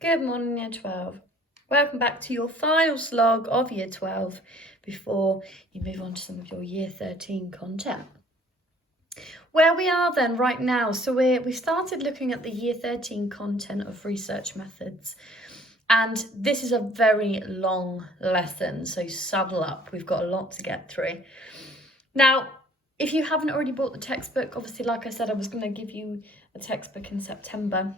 Good morning, Year 12. Welcome back to your final slog of Year 12 before you move on to some of your Year 13 content. Where we are then right now, so we started looking at the Year 13 content of research methods, and this is a very long lesson, so saddle up. We've got a lot to get through. Now, if you haven't already bought the textbook, obviously, like I said, I was going to give you a textbook in September.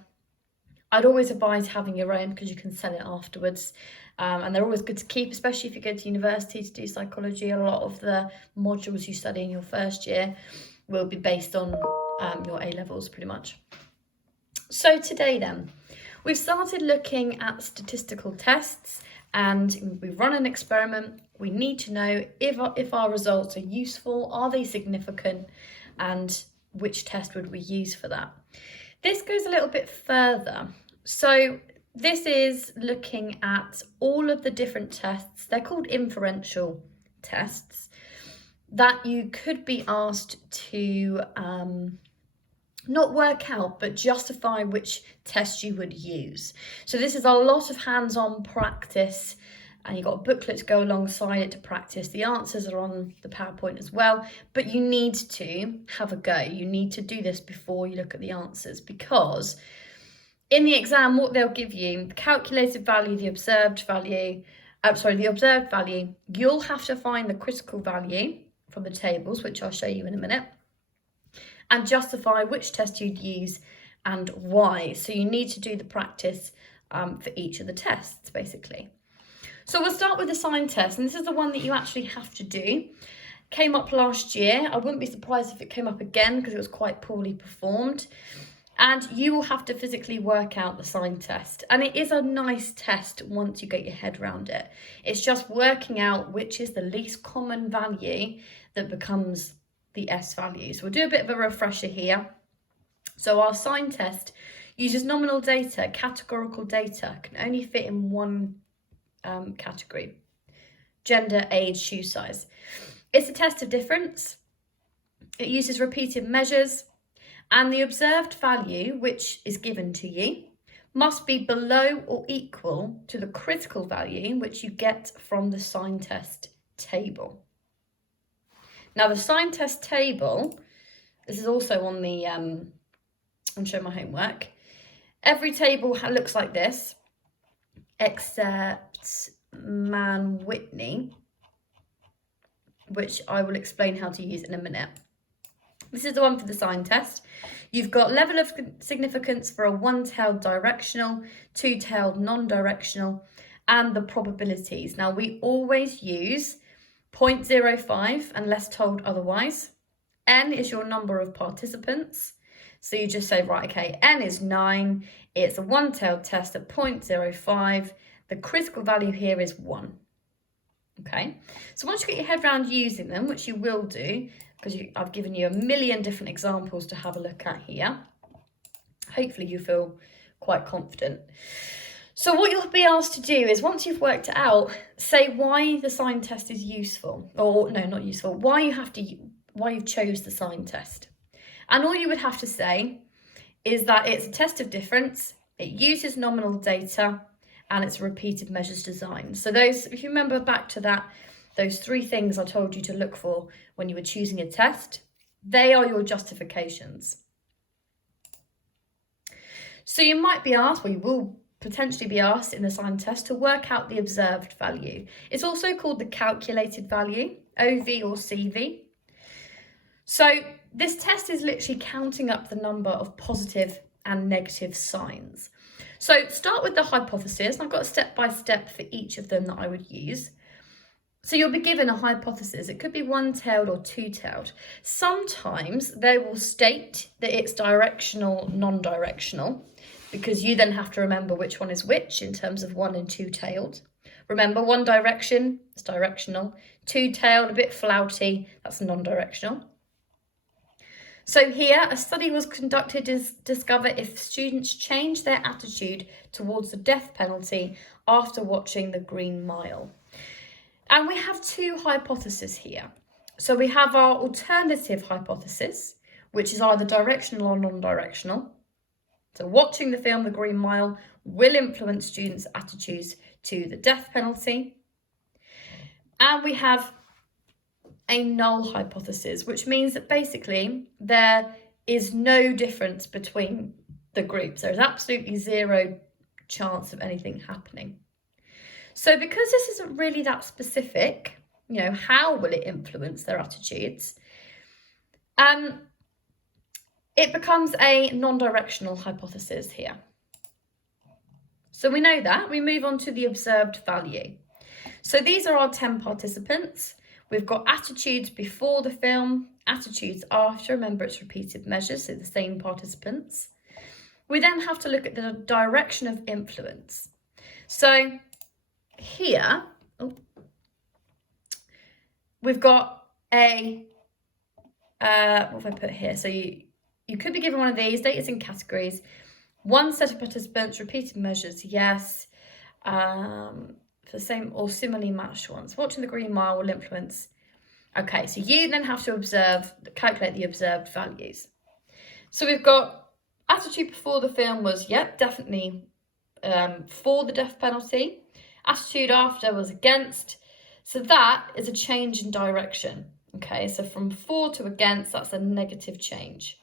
I'd always advise having your own because you can sell it afterwards. And they're always good to keep, especially if you go to university to do psychology. A lot of the modules you study in your first year will be based on your A-levels pretty much. So today then, we've started looking at statistical tests and we've run an experiment. We need to know if our results are useful, are they significant, and which test would we use for that. This goes a little bit further. So this is looking at all of the different tests. They're called inferential tests that you could be asked to not work out, but justify which test you would use. So this is a lot of hands-on practice, and you've got a booklet to go alongside it to practice. The answers are on the PowerPoint as well, but you need to have a go. You need to do this before you look at the answers, because in the exam, what they'll give you, the calculated value, the observed value, you'll have to find the critical value from the tables, which I'll show you in a minute, and justify which test you'd use and why. So you need to do the practice for each of the tests, basically. So we'll start with the sign test, and this is the one that you actually have to do. Came up last year. I wouldn't be surprised if it came up again because it was quite poorly performed. And you will have to physically work out the sign test. And it is a nice test once you get your head around it. It's just working out which is the least common value that becomes the S value. So we'll do a bit of a refresher here. So our sign test uses nominal data, categorical data, can only fit in one category: gender, age, shoe size. It's a test of difference. It uses repeated measures, and the observed value, which is given to you, must be below or equal to the critical value which you get from the sign test table. Now, the sign test table, this is also on the, I'm showing my homework. Every table looks like this, except Whitney, which I will explain how to use in a minute. This is the one for the sign test. You've got level of significance for a one-tailed directional, two-tailed non-directional, and the probabilities. Now, we always use 0.05 unless told otherwise. N is your number of participants. So you just say, right, okay, N is 9. It's a one-tailed test at 0.05. The critical value here is 1. Okay, so once you get your head around using them, which you will do, because I've given you a million different examples to have a look at here, hopefully you feel quite confident. So what you'll be asked to do is, once you've worked it out, say why the sign test is useful, or no, not useful, why you've chose the sign test. And all you would have to say is that it's a test of difference, it uses nominal data, and it's a repeated measures design. So those, if you remember back to that, those 3 things I told you to look for when you were choosing a test, they are your justifications. So you might be asked, or you will potentially be asked in the sign test, to work out the observed value. It's also called the calculated value, OV or CV. So this test is literally counting up the number of positive and negative signs. So start with the hypothesis. I've got a step-by-step for each of them that I would use. So you'll be given a hypothesis. It could be one-tailed or two-tailed. Sometimes they will state that it's directional, non-directional, because you then have to remember which one is which in terms of one and two-tailed. Remember, one direction is directional, two-tailed, a bit flouty, that's non-directional. So here, a study was conducted to discover if students change their attitude towards the death penalty after watching The Green Mile. And we have 2 hypotheses here. So we have our alternative hypothesis, which is either directional or non-directional. So watching the film The Green Mile will influence students' attitudes to the death penalty. And we have a null hypothesis, which means that basically there is no difference between the groups. There's absolutely zero chance of anything happening. So because this isn't really that specific, how will it influence their attitudes? It becomes a non-directional hypothesis here. So we know that. We move on to the observed value. So these are our 10 participants. We've got attitudes before the film, attitudes after. Remember, it's repeated measures, so the same participants. We then have to look at the direction of influence. So here, we've got a, what have I put here? So you could be given one of these, datas in categories. One set of participants, repeated measures, yes. For the same or similarly matched ones. Watching the Green Mile will influence. Okay, so you then have to calculate the observed values. So we've got attitude before the film was, yep, definitely for the death penalty. Attitude after was against. So that is a change in direction. Okay, so from for to against, that's a negative change.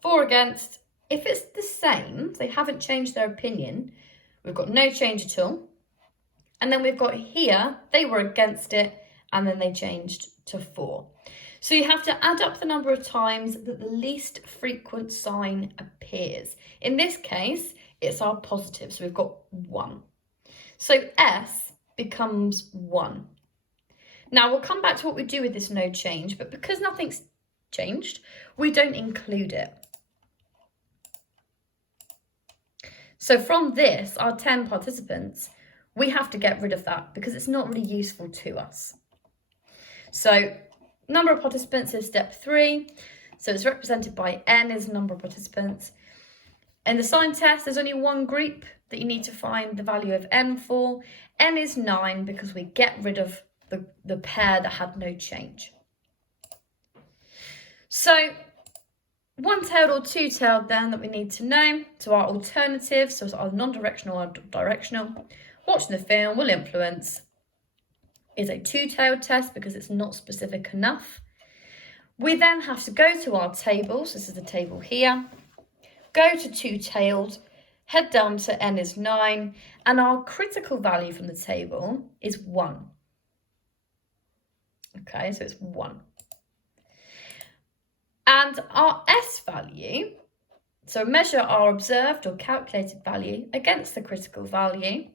For against, if it's the same, they haven't changed their opinion, we've got no change at all. And then we've got here, they were against it, and then they changed to for. So you have to add up the number of times that the least frequent sign appears. In this case, it's our positive, so we've got 1. So S becomes 1. Now, we'll come back to what we do with this no change, but because nothing's changed, we don't include it. So from this, our 10 participants, we have to get rid of that because it's not really useful to us. So number of participants is step 3. So it's represented by N is the number of participants. In the sign test, there's only one group that you need to find the value of N for. N is 9 because we get rid of the pair that had no change. So one-tailed or two-tailed then that we need to know. So our alternatives, so it's our non-directional or directional. Watching the film will influence is a two-tailed test because it's not specific enough. We then have to go to our tables. This is the table here. Go to two-tailed, head down to N is 9, and our critical value from the table is 1. Okay, so it's 1. And our S value, so measure our observed or calculated value against the critical value.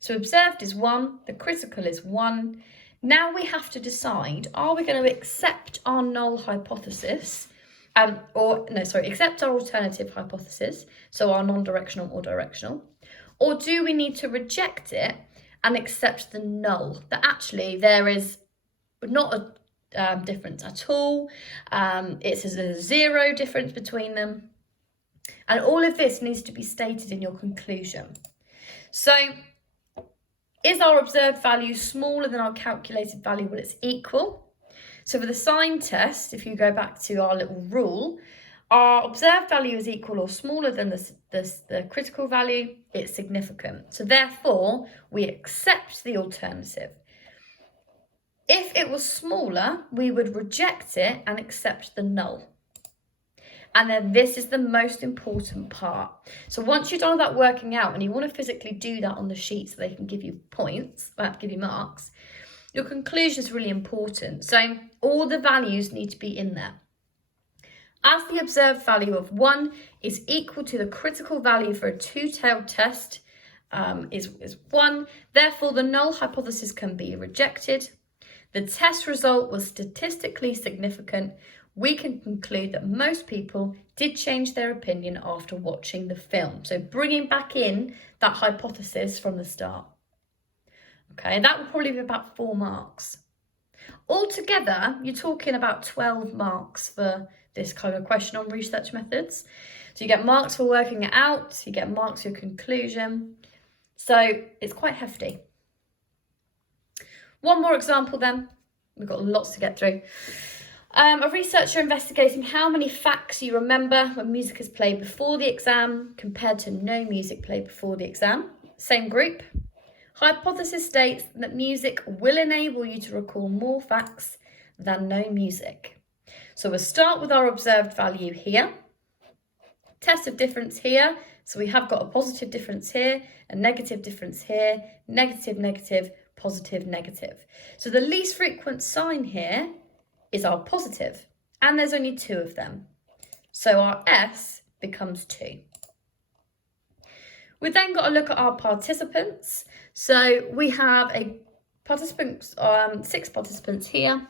So observed is 1, the critical is 1. Now we have to decide, are we going to accept our null hypothesis, accept our alternative hypothesis, so our non-directional or directional, or do we need to reject it and accept the null, that actually there is not a difference at all, it's a 0 difference between them, and all of this needs to be stated in your conclusion. So is our observed value smaller than our calculated value? Well, it's equal. So for the sign test, if you go back to our little rule, our observed value is equal or smaller than the critical value, it's significant. So therefore, we accept the alternative. If it was smaller, we would reject it and accept the null. And then this is the most important part. So once you've done all that working out and you want to physically do that on the sheet so they can give you points, give you marks, your conclusion is really important. So all the values need to be in there. As the observed value of 1 is equal to the critical value for a two-tailed test is 1, therefore the null hypothesis can be rejected. The test result was statistically significant. We can conclude that most people did change their opinion after watching the film. So bringing back in that hypothesis from the start. Okay, that would probably be about 4 marks. Altogether, you're talking about 12 marks for this kind of question on research methods. So you get marks for working it out, you get marks for your conclusion. So it's quite hefty. One more example then. We've got lots to get through. A researcher investigating how many facts you remember when music is played before the exam compared to no music played before the exam. Same group. Hypothesis states that music will enable you to recall more facts than no music. So we'll start with our observed value here. Test of difference here. So we have got a positive difference here, a negative difference here, negative, negative, positive, negative. So the least frequent sign here is our positive, and there's only 2 of them. So our S becomes 2. We've then got to look at our participants. So we have a participants, 6 participants here.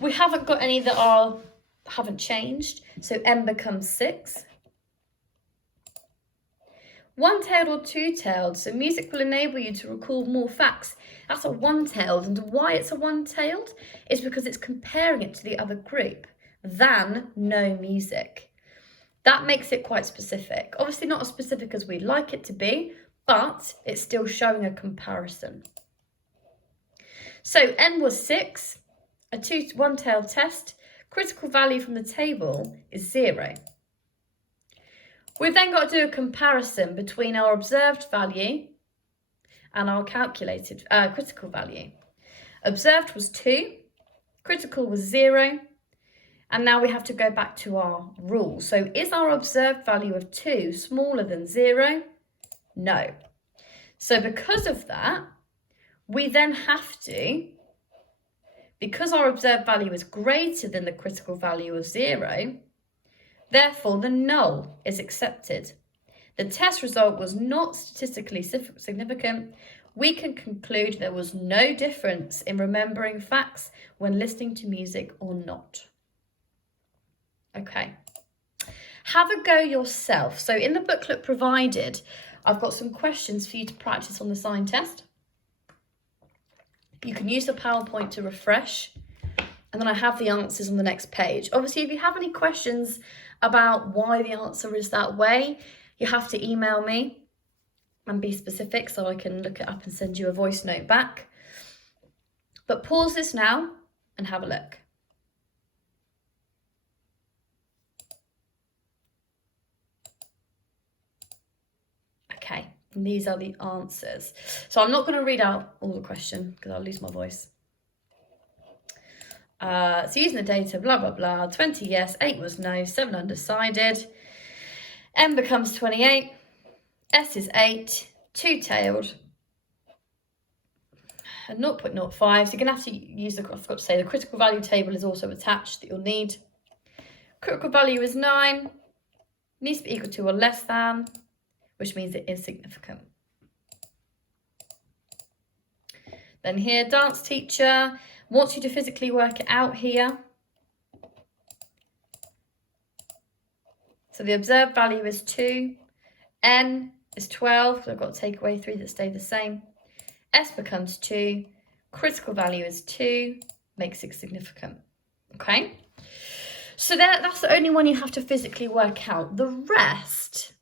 We haven't got any that haven't changed, so N becomes 6. One-tailed or two-tailed, so music will enable you to recall more facts. That's a one-tailed, and why it's a one-tailed is because it's comparing it to the other group than no music. That makes it quite specific. Obviously not as specific as we'd like it to be, but it's still showing a comparison. So N was 6, a one-tailed test. Critical value from the table is 0. We've then got to do a comparison between our observed value and our calculated critical value. Observed was 2, critical was 0, and now we have to go back to our rule. So is our observed value of 2 smaller than 0? No. So because of that, we then have to, because our observed value is greater than the critical value of 0, therefore the null is accepted. The test result was not statistically significant. We can conclude there was no difference in remembering facts when listening to music or not. Okay. Have a go yourself. So in the booklet provided, I've got some questions for you to practice on the sign test. You can use the PowerPoint to refresh, and then I have the answers on the next page. Obviously, if you have any questions about why the answer is that way, you have to email me and be specific so I can look it up and send you a voice note back. But pause this now and have a look. Okay, and these are the answers. So I'm not going to read out all the question because I'll lose my voice. So using the data, blah, blah, blah, 20 yes, 8 was no, 7 undecided. M becomes 28, S is 8, two-tailed, 0.05. So you're going to have to use I forgot to say, the critical value table is also attached that you'll need. Critical value is 9, needs to be equal to or less than, which means it is significant. Then here, dance teacher wants you to physically work it out here. So the observed value is 2. N is 12, so I've got to take away 3 that stay the same. S becomes 2. Critical value is 2, makes it significant. Okay? So that's the only one you have to physically work out. The rest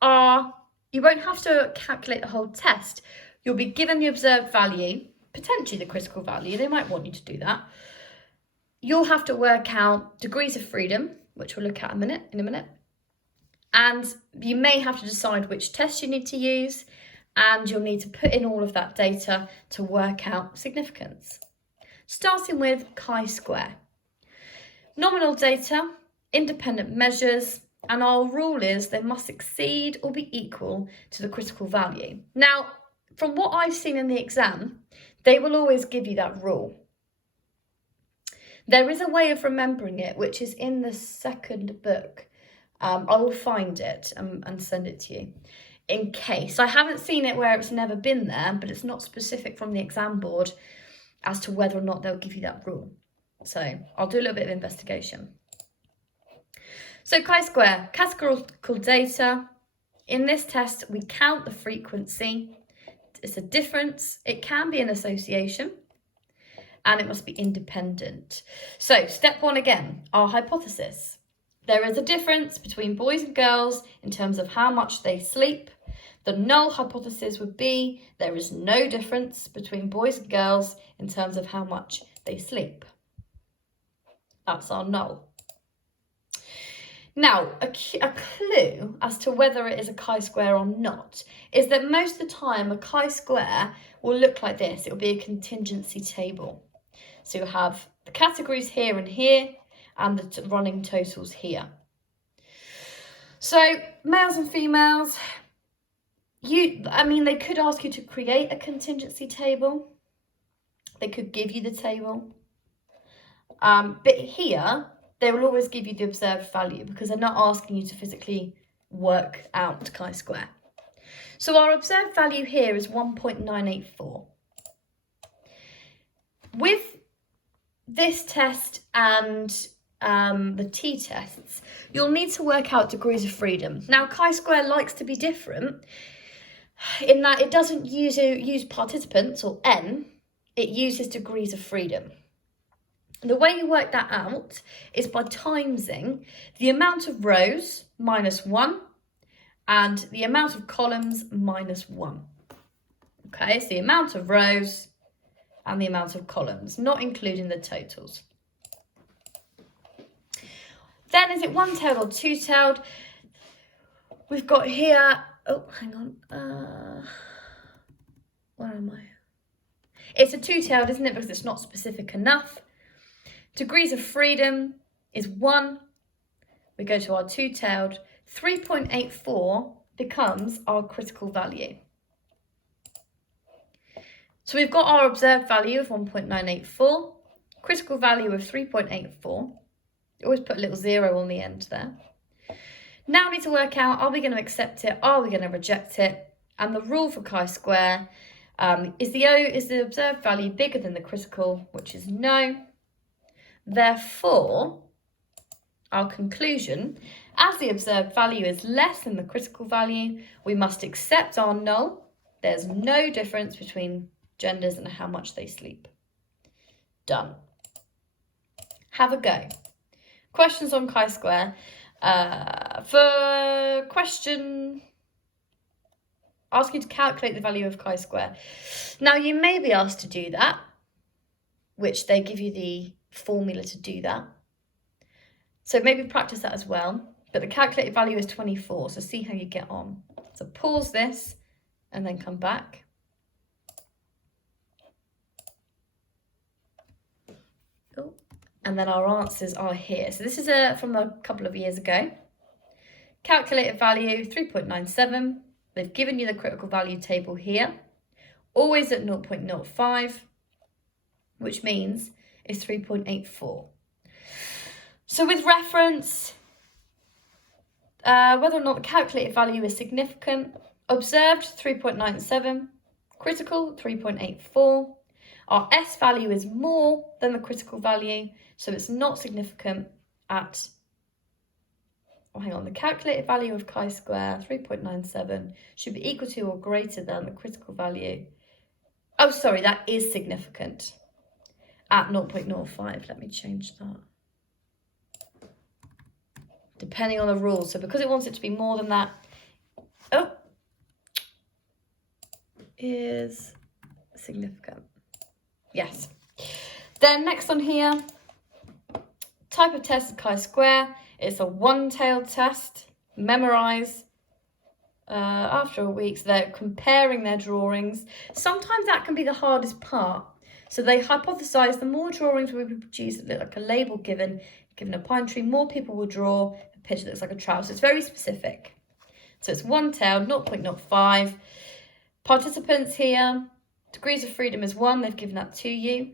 are, you won't have to calculate the whole test. You'll be given the observed value, potentially the critical value. They might want you to do that. You'll have to work out degrees of freedom, which we'll look at in a minute. And you may have to decide which test you need to use, and you'll need to put in all of that data to work out significance. Starting with chi-square. Nominal data, independent measures, and our rule is they must exceed or be equal to the critical value. Now, from what I've seen in the exam, they will always give you that rule. There is a way of remembering it, which is in the second book. I will find it and send it to you in case. I haven't seen it where it's never been there, but it's not specific from the exam board as to whether or not they'll give you that rule. So I'll do a little bit of investigation. So chi-square, categorical data. In this test, we count the frequency. It's a difference. It can be an association, and it must be independent. So step 1 again, our hypothesis. There is a difference between boys and girls in terms of how much they sleep. The null hypothesis would be there is no difference between boys and girls in terms of how much they sleep. That's our null. Now, a clue as to whether it is a chi-square or not is that most of the time a chi-square will look like this. It will be a contingency table. So you'll have the categories here and here, and the running totals here. So males and females, they could ask you to create a contingency table. They could give you the table. But here, they will always give you the observed value because they're not asking you to physically work out chi-square. So our observed value here is 1.984. With this test and the t-tests, you'll need to work out degrees of freedom. Now, chi-square likes to be different in that it doesn't use participants or n, it uses degrees of freedom. The way you work that out is by timesing the amount of rows minus 1 and the amount of columns minus 1. Okay, so the amount of rows and the amount of columns, not including the totals. Then is it one-tailed or two-tailed? We've got here, oh, hang on, where am I? It's a two-tailed, isn't it? Because it's not specific enough. Degrees of freedom is 1. We go to our two-tailed. 3.84 becomes our critical value. So we've got our observed value of 1.984, critical value of 3.84. Always put a little 0 on the end there. Now we need to work out, are we going to accept it? Are we going to reject it? And the rule for chi-square is the observed value bigger than the critical, which is no. Therefore, our conclusion, as the observed value is less than the critical value, we must accept our null. There's no difference between genders and how much they sleep. Done. Have a go. Questions on chi-square. For question, ask you to calculate the value of chi-square. Now, you may be asked to do that, which they give you the formula to do that. So maybe practice that as well. But the calculated value is 24, so see how you get on. So pause this and then come back. Oh. And then our answers are here. So this is from a couple of years ago. Calculated value, 3.97. They've given you the critical value table here. Always at 0.05, which means it's 3.84. So with reference, whether or not the calculated value is significant, observed 3.97, critical 3.84. Our S value is more than the critical value, so it's not significant at, the calculated value of chi-square, 3.97, should be equal to or greater than the critical value. Oh, sorry, that is significant at 0.05. Let me change that. Depending on the rules. So because it wants it to be more than that, is significant. Yes. Then next on here, type of test is chi-square. It's a one-tailed test. Memorize. After a week, so they're comparing their drawings. Sometimes that can be the hardest part. So they hypothesize the more drawings we produce that look like a label given a pine tree, more people will draw a picture that looks like a trowel. So it's very specific. So it's one-tailed, 0.05. Participants here, degrees of freedom is 1. They've given that to you.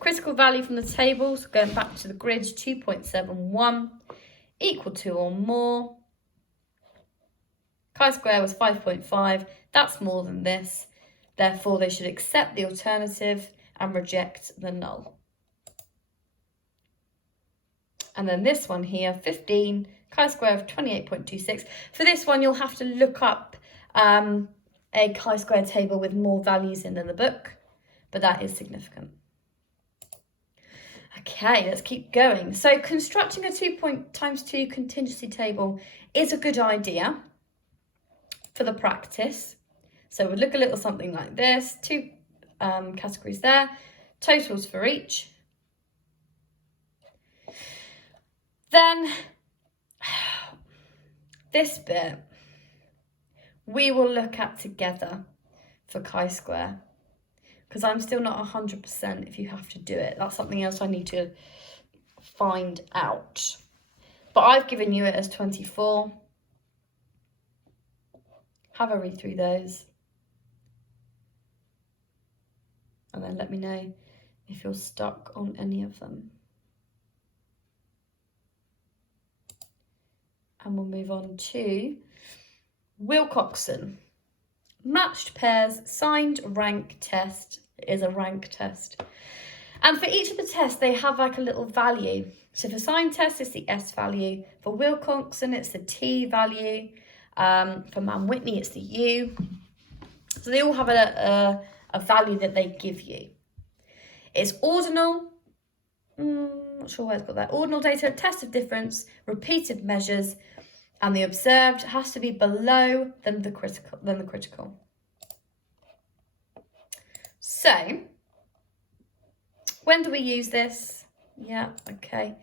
Critical value from the tables, going back to the grids, 2.71, equal to or more. Chi-square was 5.5. That's more than this. Therefore, they should accept the alternative and reject the null. And then this one here, 15, chi-square of 28.26. For this one, you'll have to look up a chi-square table with more values in than the book, but that is significant. Okay, let's keep going. So constructing a 2x2 contingency table is a good idea for the practice. So we'll look a little something like this. 2 categories there, totals for each. Then this bit we will look at together for chi-square, because I'm still not 100% if you have to do it. That's something else I need to find out. But I've given you it as 24. Have a read through those. And then let me know if you're stuck on any of them. And we'll move on to Wilcoxon. Matched pairs, signed rank test. It is a rank test. And for each of the tests, they have like a little value. So for signed test, it's the S value. For Wilcoxon, it's the T value. For Mann-Whitney, it's the U. So they all have a value that they give you. It's ordinal. Not sure where it's got that. Ordinal data, test of difference, repeated measures, and the observed has to be below than the critical. So, when do we use this? Yeah, okay.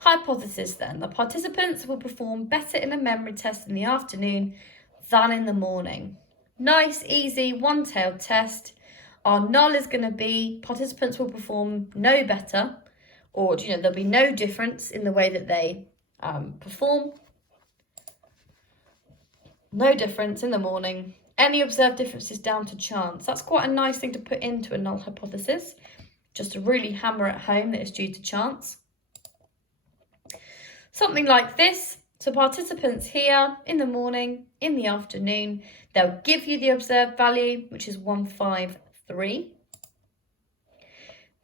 Hypothesis then. The participants will perform better in a memory test in the afternoon than in the morning. Nice, easy, one-tailed test. Our null is going to be participants will perform no better, or there'll be no difference in the way that they perform. No difference in the morning. Any observed difference is down to chance. That's quite a nice thing to put into a null hypothesis, just to really hammer it home that it's due to chance. Something like this. So participants here in the morning, in the afternoon, they'll give you the observed value, which is 153.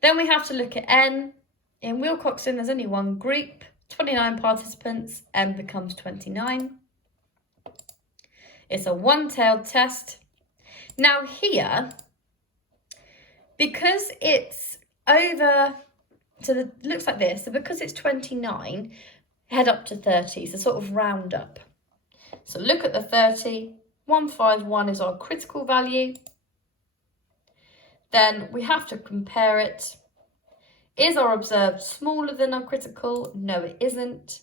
Then we have to look at N. In Wilcoxon, there's only one group, 29 participants, N becomes 29. It's a one-tailed test. Now here, because it's over, so it looks like this, so because it's 29, head up to 30, so sort of round up. So look at the 30, 151 is our critical value. Then we have to compare it. Is our observed smaller than our critical? No, it isn't.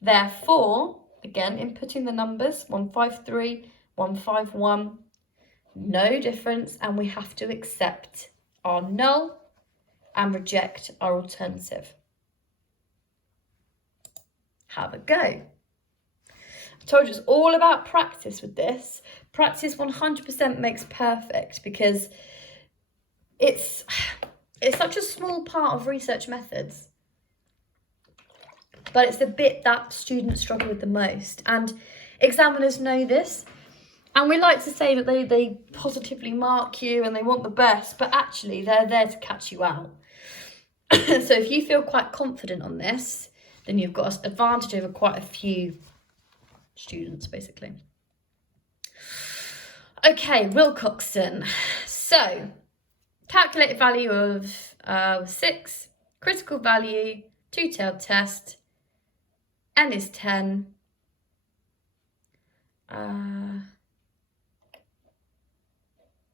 Therefore, again, inputting the numbers, 153, 151, no difference, and we have to accept our null and reject our alternative. Have a go. I told you it's all about practice with this. Practice 100% makes perfect, because it's such a small part of research methods, but it's the bit that students struggle with the most. And examiners know this. And we like to say that they positively mark you and they want the best, but actually they're there to catch you out. So if you feel quite confident on this, then you've got an advantage over quite a few students, basically. Okay, Wilcoxon. So, calculated value of 6, critical value, two-tailed test, N is 10.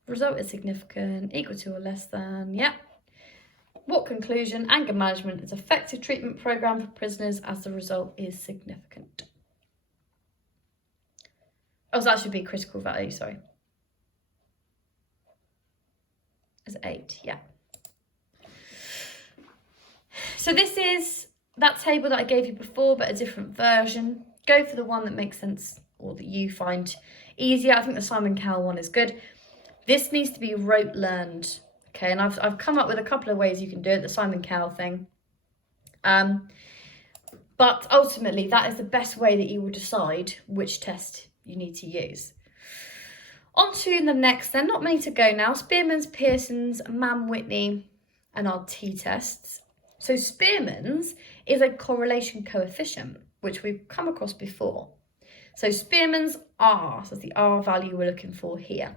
Result is significant, equal to or less than, yeah. What conclusion? Anger management is effective treatment program for prisoners as the result is significant. Oh, so that should be critical value, sorry. As 8, yeah. So this is that table that I gave you before, but a different version. Go for the one that makes sense or that you find easier. I think the Simon Cowell one is good. This needs to be rote learned, okay? And I've come up with a couple of ways you can do it, the Simon Cowell thing. But ultimately, that is the best way that you will decide which test you need to use. On to the next, then, not many to go now. Spearman's, Pearson's, Mann-Whitney, and our t-tests. So Spearman's is a correlation coefficient, which we've come across before. So Spearman's R, so that's the R value we're looking for here.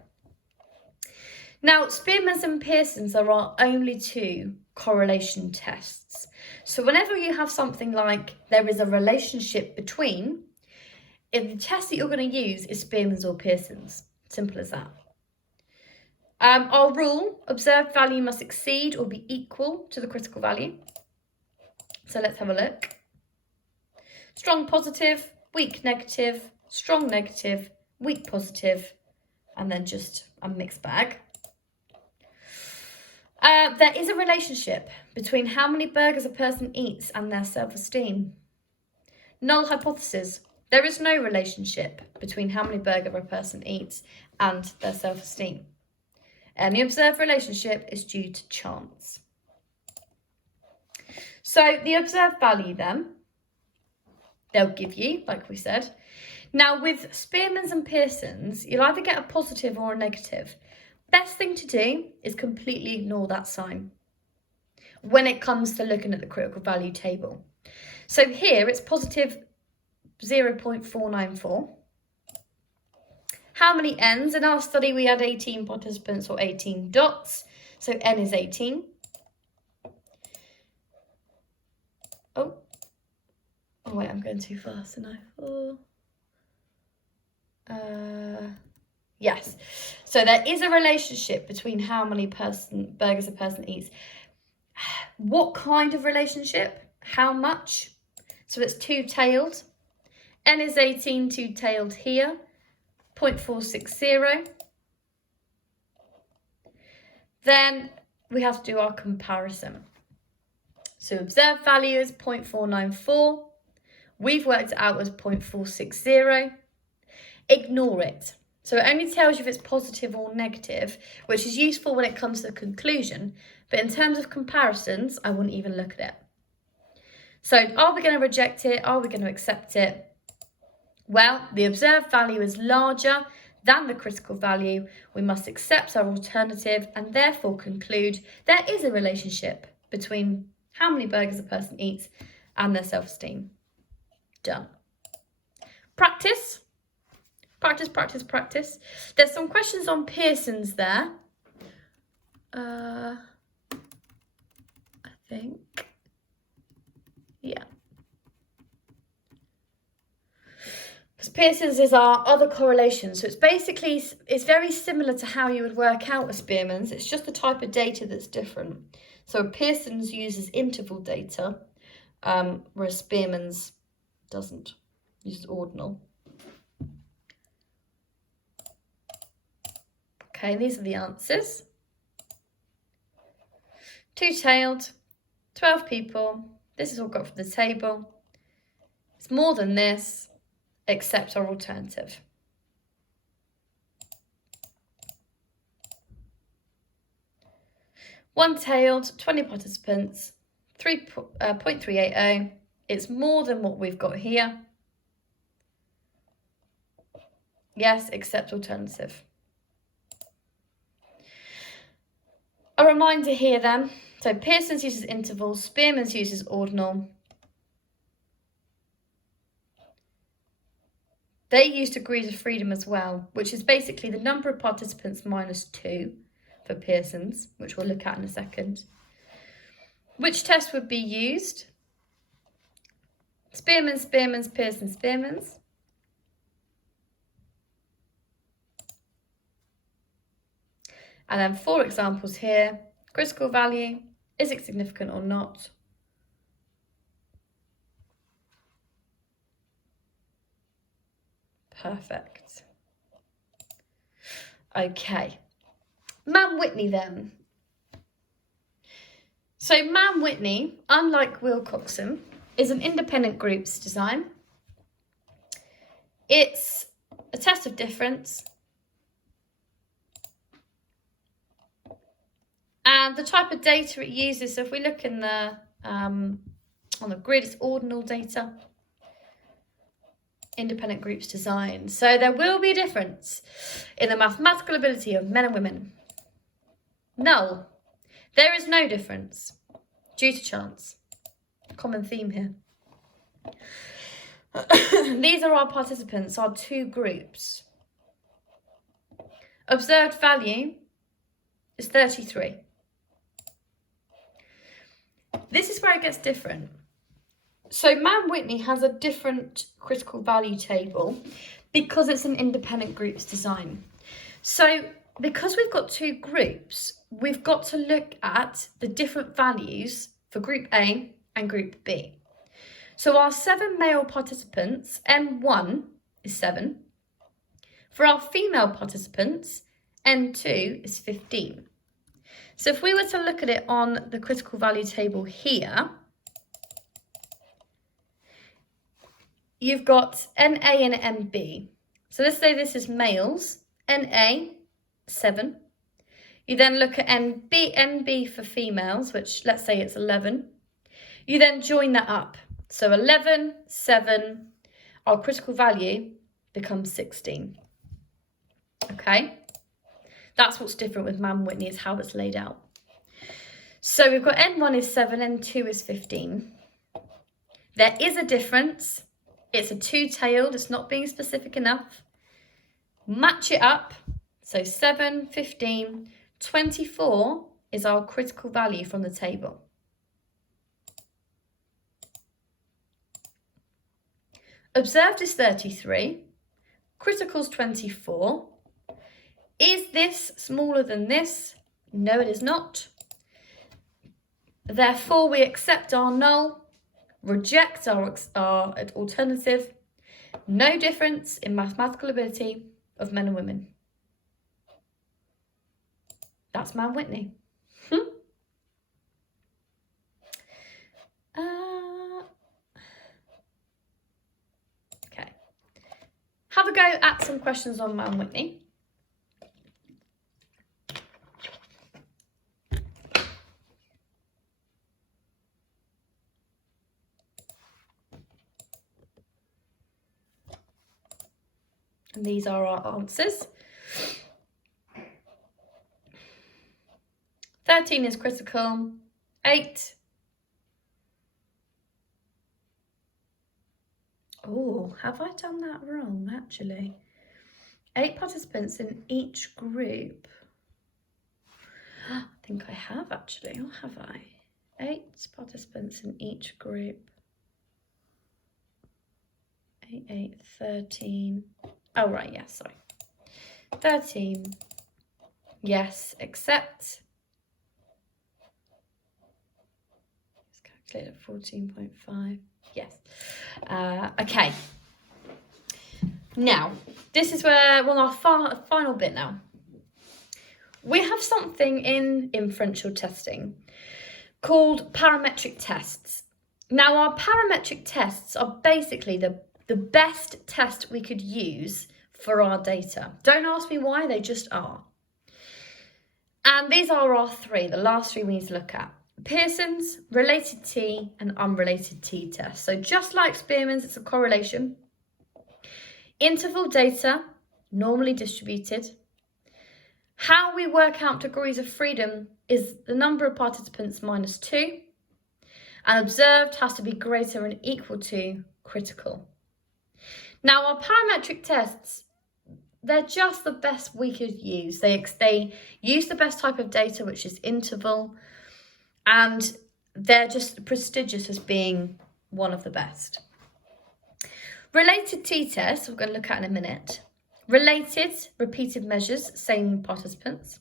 Now, Spearman's and Pearson's are our only two correlation tests. So whenever you have something like there is a relationship between, if the test that you're going to use is Spearman's or Pearson's, simple as that. Our rule, observed value must exceed or be equal to the critical value. So let's have a look. Strong positive, weak negative, strong negative, weak positive, and then just a mixed bag. There is a relationship between how many burgers a person eats and their self-esteem. Null hypothesis. There is no relationship between how many burgers a person eats and their self-esteem. Any observed relationship is due to chance. So the observed value then, they'll give you, like we said. Now with Spearman's and Pearson's, you'll either get a positive or a negative. Best thing to do is completely ignore that sign when it comes to looking at the critical value table. So here it's positive 0.494. How many N's? In our study we had 18 participants or 18 dots, so N is 18. Oh wait, I'm going too fast, and yes. So there is a relationship between how many burgers a person eats. What kind of relationship? How much? So it's two-tailed. N is 18, two-tailed here, 0.460. Then we have to do our comparison. So observed value is 0.494. We've worked it out as 0.460. Ignore it. So it only tells you if it's positive or negative, which is useful when it comes to the conclusion. But in terms of comparisons, I wouldn't even look at it. So are we going to reject it? Are we going to accept it? Well, the observed value is larger than the critical value. We must accept our alternative and therefore conclude there is a relationship between how many burgers a person eats and their self-esteem. Done. Practice. Practice, practice, practice. There's some questions on Pearson's there. I think. Yeah. Because Pearson's is our other correlation. So it's very similar to how you would work out a Spearman's. It's just the type of data that's different. So Pearson's uses interval data, whereas Spearman's doesn't. Uses ordinal. Okay, these are the answers. Two-tailed, 12 people. This is all got from the table. It's more than this, except our alternative. One-tailed, 20 participants, 0.380. It's more than what we've got here. Yes, except alternative. A reminder here then. So Pearson's uses intervals, Spearman's uses ordinal. They use degrees of freedom as well, which is basically the number of participants minus 2 for Pearson's, which we'll look at in a second. Which test would be used? Spearman's, Spearman's, Pearson's, Spearman's. And then 4 examples here. Critical value, is it significant or not? Perfect. Okay. Mann-Whitney then. So Mann-Whitney, unlike Wilcoxon, is an independent groups design. It's a test of difference. And the type of data it uses, so if we look in the on the grid, it's ordinal data. Independent groups design. So there will be a difference in the mathematical ability of men and women. Null. There is no difference due to chance. Common theme here. These are our participants, our 2 groups. Observed value is 33. This is where it gets different. So Mann-Whitney has a different critical value table because it's an independent groups design. So because we've got 2 groups, we've got to look at the different values for group A and group B. So our 7 male participants, N1 is 7. For our female participants, N2 is 15. So if we were to look at it on the critical value table here, you've got NA and NB. So let's say this is males, NA, 7. You then look at NB for females, which let's say it's 11. You then join that up. So 11, 7, our critical value becomes 16. Okay? That's what's different with Mann-Whitney, is how it's laid out. So we've got N1 is 7, N2 is 15. There is a difference. It's a two-tailed, it's not being specific enough. Match it up. So 7, 15, 24 is our critical value from the table. Observed is 33. Critical's 24. Is this smaller than this? No, it is not. Therefore, we accept our null, reject our alternative. No difference in mathematical ability of men and women. That's Mann-Whitney. Okay. Have a go at some questions on Mann-Whitney. And these are our answers. 13 is critical. 8. Oh, have I done that wrong, actually? 8 participants in each group. I think I have, actually. Or have I? 8 participants in each group. 8, 8, 13. Oh, right, yes, sorry. 13. Yes, except. Let's calculate at 14.5. Yes. Okay. Now, this is where, well, our final bit now. We have something in inferential testing called parametric tests. Now, our parametric tests are basically the best test we could use for our data. Don't ask me why, they just are. And these are our 3, the last 3 we need to look at. Pearson's, related T, and unrelated T test. So just like Spearman's, it's a correlation. Interval data, normally distributed. How we work out degrees of freedom is the number of participants minus 2. And observed has to be greater than or equal to critical. Now, our parametric tests, they're just the best we could use. They use the best type of data, which is interval, and they're just prestigious as being one of the best. Related t-tests, we're going to look at in a minute. Related, repeated measures, same participants.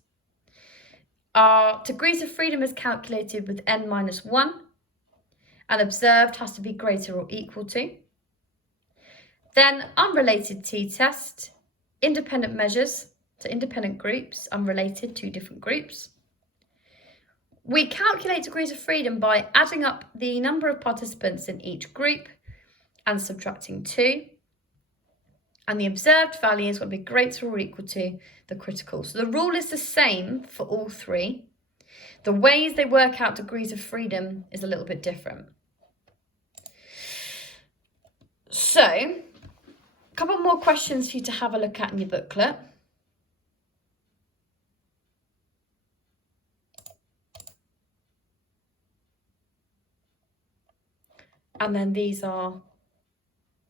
Our degrees of freedom is calculated with n minus 1, and observed has to be greater or equal to. Then unrelated t-test, independent measures, so independent groups, unrelated, 2 different groups. We calculate degrees of freedom by adding up the number of participants in each group and subtracting 2. And the observed value is going to be greater or equal to the critical. So the rule is the same for all 3. The ways they work out degrees of freedom is a little bit different. So, a couple more questions for you to have a look at in your booklet. And then these are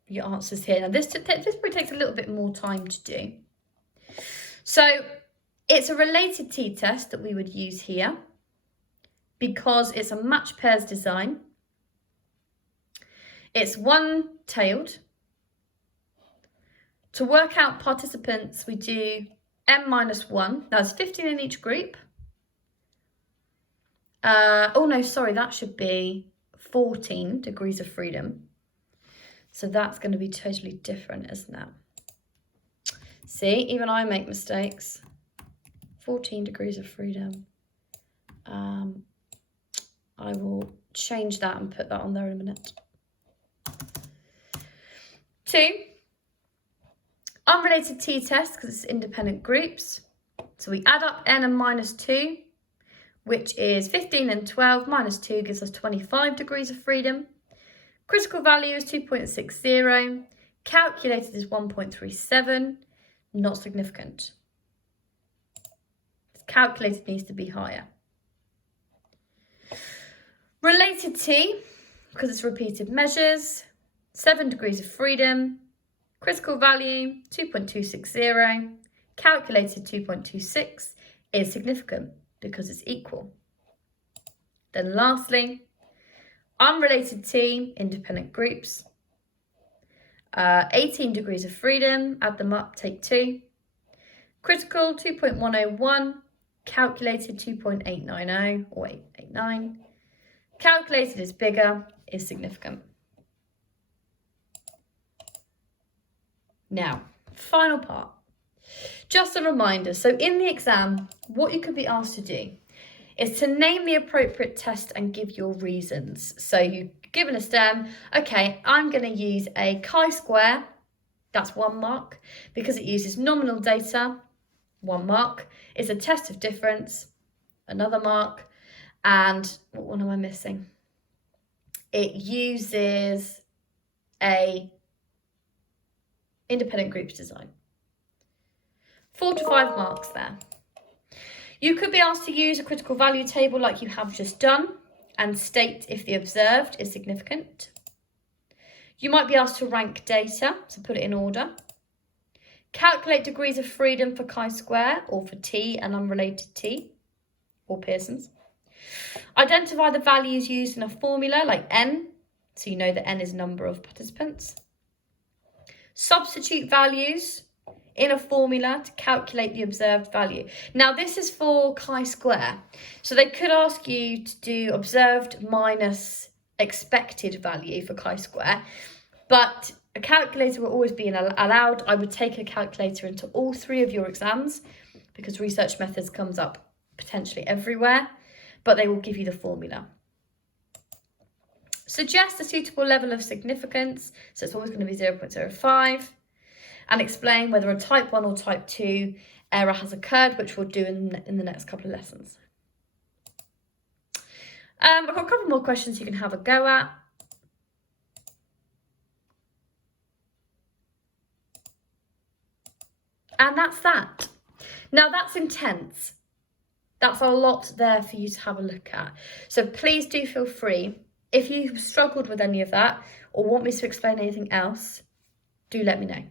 your answers here. Now this probably takes a little bit more time to do. So it's a related t-test that we would use here because it's a match pairs design. It's one-tailed. To work out participants, we do n minus 1. That's 15 in each group. Oh no, sorry, that should be 14 degrees of freedom. So that's going to be totally different, isn't it? See, even I make mistakes. 14 degrees of freedom. I will change that and put that on there in a minute. 2, unrelated t-test, because it's independent groups. So we add up n and minus 2, which is 15 and 12. Minus 2 gives us 25 degrees of freedom. Critical value is 2.60. Calculated is 1.37. Not significant. Calculated needs to be higher. Related t, because it's repeated measures, 7 degrees of freedom. Critical value 2.260. Calculated 2.26 is significant because it's equal. Then lastly, unrelated t, independent groups. 18 degrees of freedom, add them up, take 2. Critical 2.101, calculated 2.890 or 889. Calculated is bigger, is significant. Now, final part. Just a reminder, so in the exam, what you could be asked to do is to name the appropriate test and give your reasons. So you're given a STEM, okay, I'm going to use a chi-square, that's 1 mark, because it uses nominal data, 1 mark. It's a test of difference, another mark, and what one am I missing? It uses a independent groups design. 4 to 5 marks there. You could be asked to use a critical value table like you have just done and state if the observed is significant. You might be asked to rank data, so put it in order. Calculate degrees of freedom for chi-square or for t and unrelated t or Pearson's. Identify the values used in a formula like n, so you know that n is number of participants. Substitute values in a formula to calculate the observed value. Now this is for chi-square, so they could ask you to do observed minus expected value for chi-square, but a calculator will always be allowed. I would take a calculator into all 3 of your exams because research methods comes up potentially everywhere, but they will give you the formula. Suggest a suitable level of significance, so it's always going to be 0.05, and explain whether a type 1 or type 2 error has occurred, which we'll do in the next couple of lessons. I've got a couple more questions you can have a go at. And that's that. Now that's intense. That's a lot there for you to have a look at. So please do feel free. If you've struggled with any of that or want me to explain anything else, do let me know.